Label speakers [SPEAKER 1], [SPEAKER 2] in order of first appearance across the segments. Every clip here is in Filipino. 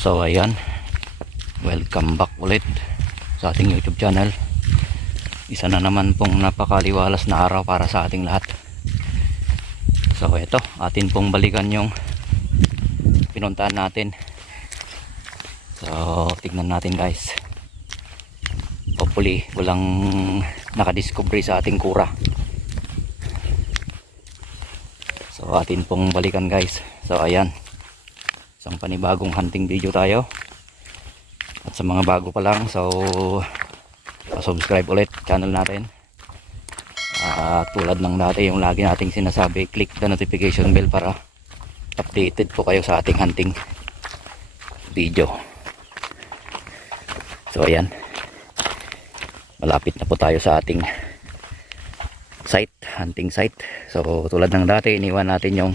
[SPEAKER 1] So ayan, welcome back ulit sa ating YouTube channel. Isa na naman pong napakaliwalas na araw para sa ating lahat. So eto, atin pong balikan yung pinuntahan natin. So tignan natin guys. Hopefully walang nakadiscovery sa ating kura. So atin pong balikan guys. So ayan. Isang panibagong hunting video tayo. At sa mga bago pa lang, so subscribe ulit channel natin. Ah, tulad ng dati yung lagi nating sinasabi, click the notification bell para updated po kayo sa ating hunting video. So ayan. Malapit na po tayo sa ating site, hunting site. So tulad ng dati, iniwan natin yung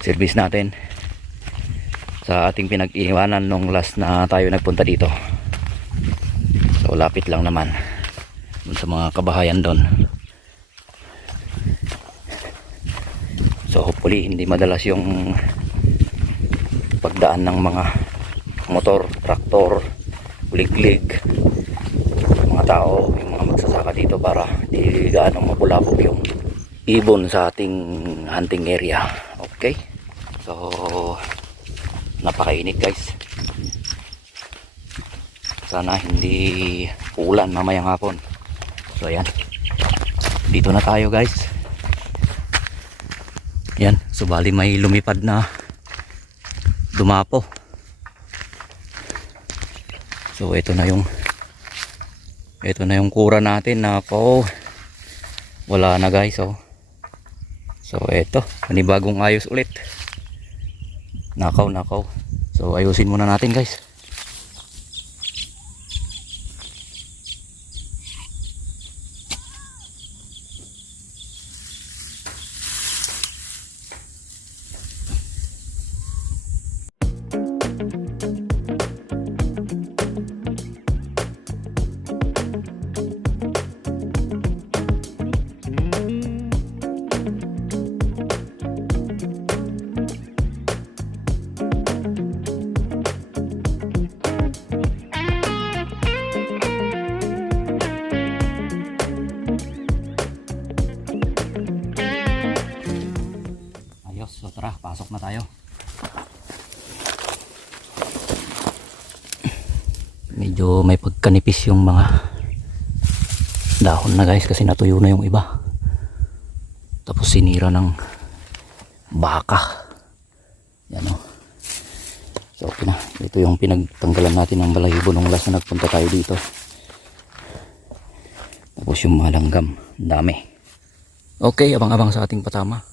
[SPEAKER 1] service natin sa ating pinag-iwanan nung last na tayo nagpunta dito. So lapit lang naman sa mga kabahayan doon. So hopefully hindi madalas yung pagdaan ng mga motor, traktor, liglig, mga tao, yung mga magsasaka dito para di gaano mabulabog yung ibon sa ating hunting area. Okay? So napakainit guys. Sana hindi ulan mamayang hapon. So ayan. Dito na tayo guys. Yan subali may lumipad na dumapo. So ito na yung ito na yung kura natin na po wala na guys oh. So ito. Panibagong ayos ulit nakaw nakaw. So ayusin muna natin guys medyo may pagkanipis yung mga dahon na guys kasi natuyo na yung iba. Tapos sinira ng baka. Yan o so okay na. Ito yung pinagtanggalan natin ng balahibo nung last na nagpunta tayo dito. Tapos yung mga langgam ang dami. Okay abang abang sa ating patama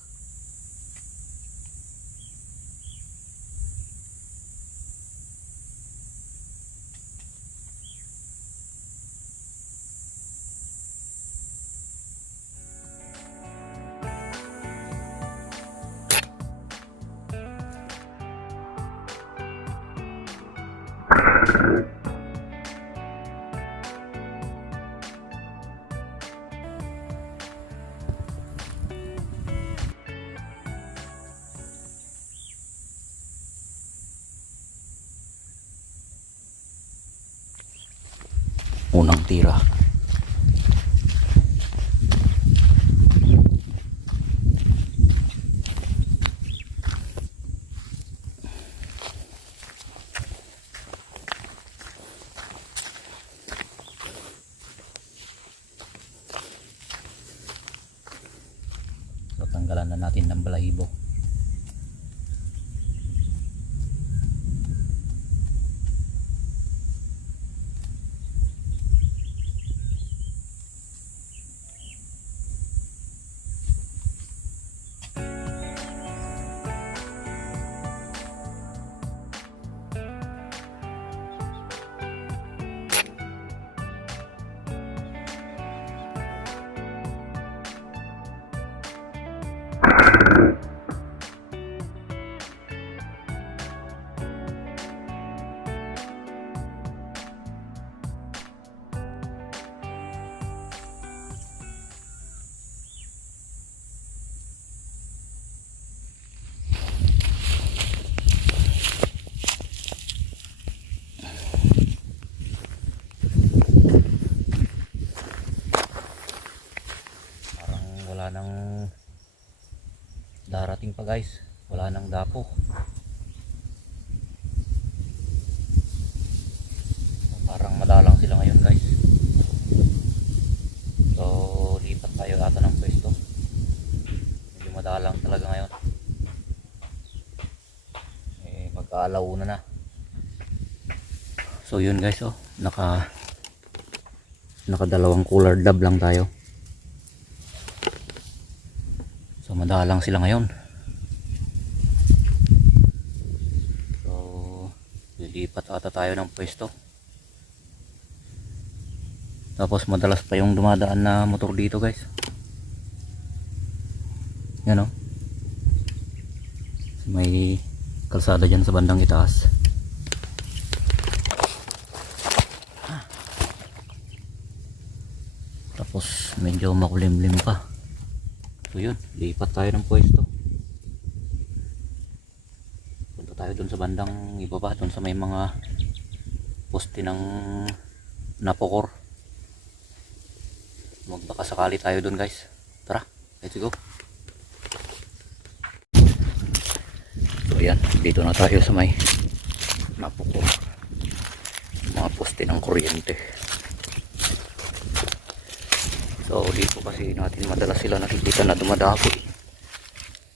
[SPEAKER 1] unang tira. So tanggalan na natin ng balahibo pa guys. Wala nang dapo. Parang madalang sila ngayon guys. So, lipat tayo ata ng pwesto. Medyo madalang talaga ngayon. Eh, magkaalauna na. So, yun guys, oh. Naka, nakadalawang cooler dab lang tayo. So, madalang sila ngayon. So, lilipat ata tayo ng pwesto. Tapos madalas pa yung dumadaan na motor dito guys. Yan o. May kalsada dyan sa bandang itaas. Tapos medyo makulimlim pa. So yun, lipat tayo ng pwesto. Punta tayo dun sa bandang ibaba, dun sa may mga poste ng napokor. Magbaka sakali tayo dun guys. Tara let's go. So ayan dito na tayo sa may napukor mga poste ng kuryente so dito kasi natin madalas sila. Nakikita na dumadapoy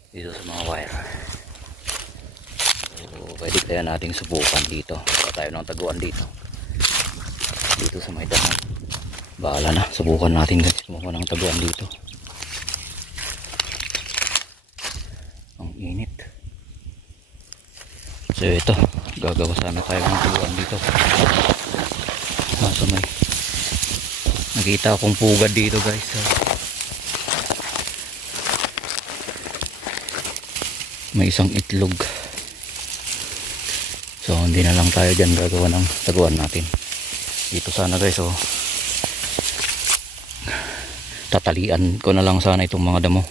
[SPEAKER 1] dito sa mga wire. So pwede kaya nating subukan dito. Wala tayo ng taguan dito. Dito sa may damo bahala na. Subukan natin guys kumuha ng taguan dito. Ang init. So ito. Gagawa sana tayo ng taguan dito. Nasa may nakita akong pugad dito guys so, may isang itlog. So hindi na lang tayo dyan gagawa ng taguan natin. Dito sana guys oh. Tatalian ko na lang sana itong mga damo.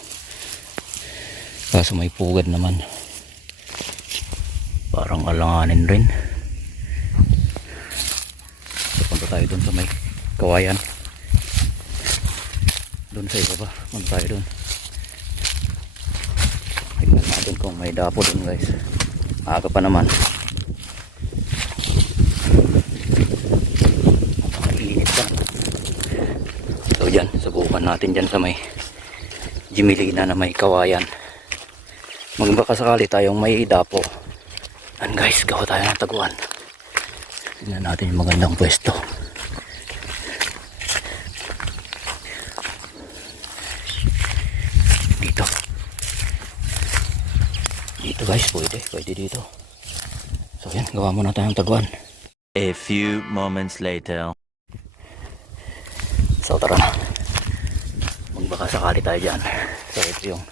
[SPEAKER 1] Kaso may pugad naman. Parang alanganin rin. So punta tayo dun sa may kawayan dun sa iba ba punta tayo dun tingnan natin kung may dapo dun guys aga pa naman Init pa. So dyan, subukan natin dyan sa may Jimilina na may kawayan. Magbaka sakali tayong may dapo. Yan guys, gawa tayo ng taguan. Tingnan natin yung magandang pwesto. Dito. Dito guys, pwede. Pwede dito. So yan, gawa muna tayong taguan.
[SPEAKER 2] A few moments later.
[SPEAKER 1] So tara na. Magbaka sakali tayo dyan. So ito yung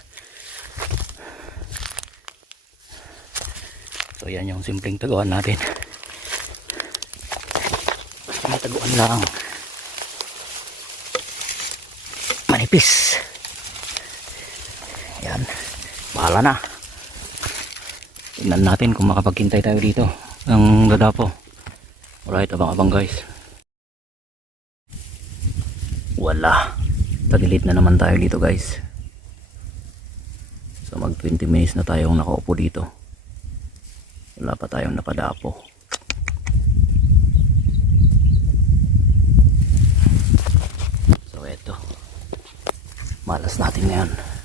[SPEAKER 1] So yan yung simpleng taguan natin. Basta may taguan lang. Manipis. Yan. Bahala na. Tingnan natin kung makapagkintay tayo dito. Ang dadapo. Alright, abang-abang guys. Wala. Tagilid na naman tayo dito guys. So mag 20 minutes na tayong nakaupo dito. Wala pa tayong nakadapo. So eto. Malas natin ngayon.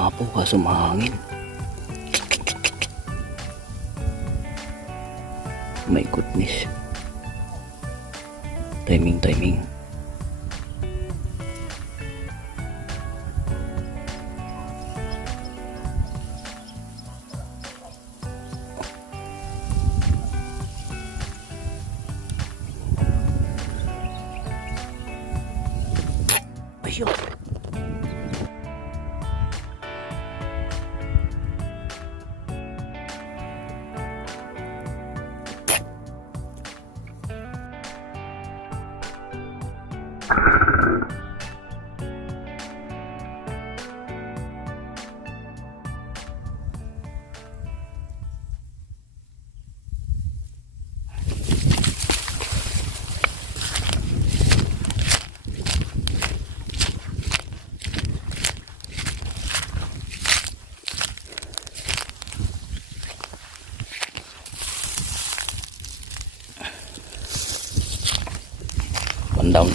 [SPEAKER 1] Dumapo kaso mahangin. My goodness. Timing, timing. Ayun. vận động.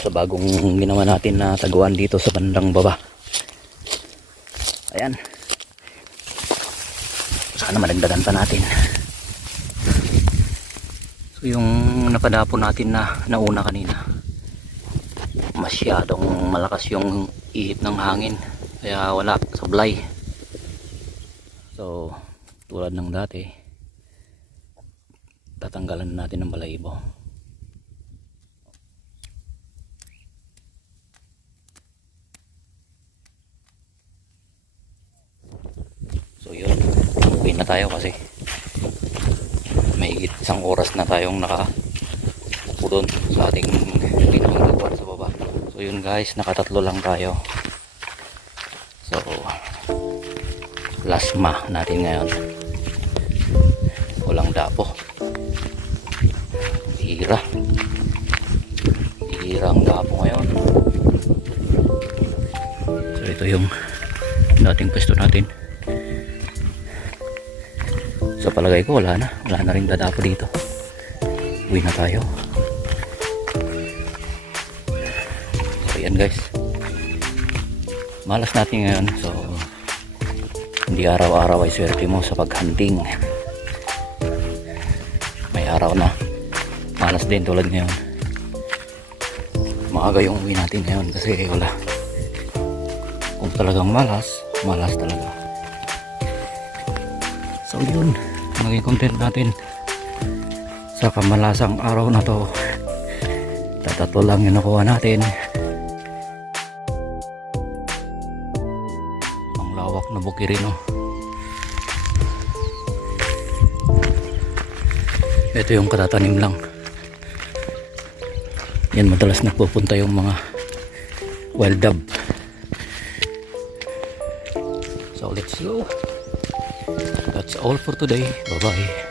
[SPEAKER 1] Sa bagong ginawa natin na taguan dito sa bandang baba. Ayan. Sana madagdagan pa natin. So yung napadapo natin na nauna kanina. Masyadong malakas yung ihip ng hangin. Kaya wala sablay. So tulad ng dati tatanggalan natin ng balahibo. So yun, uwi na tayo kasi may isang oras na tayong naka doon sa ating pinakagawan sa baba. So yun guys, nakatatlo lang tayo. So lasma natin ngayon. Walang dapo. Hira. Hira ang dapo ngayon. So ito yung dating pwesto natin. Sa palagay ko wala na. Wala na rin dadapo dito. Uwi na tayo. So yan guys. Malas natin ngayon. So hindi araw-araw ay swerte mo sa paghunting. May araw na. Malas din tulad ngayon. Maaga yung uwi natin ngayon kasi wala. Kung talagang malas, malas talaga. So yun, maging content natin sa kamalasang araw na to. Tatatlo lang yung nakuha natin. Ang lawak na bukirin oh. Ito yung katatanim lang. Yan madalas nagpupunta yung mga wild dove. So let's go. That's all for today. Bye bye.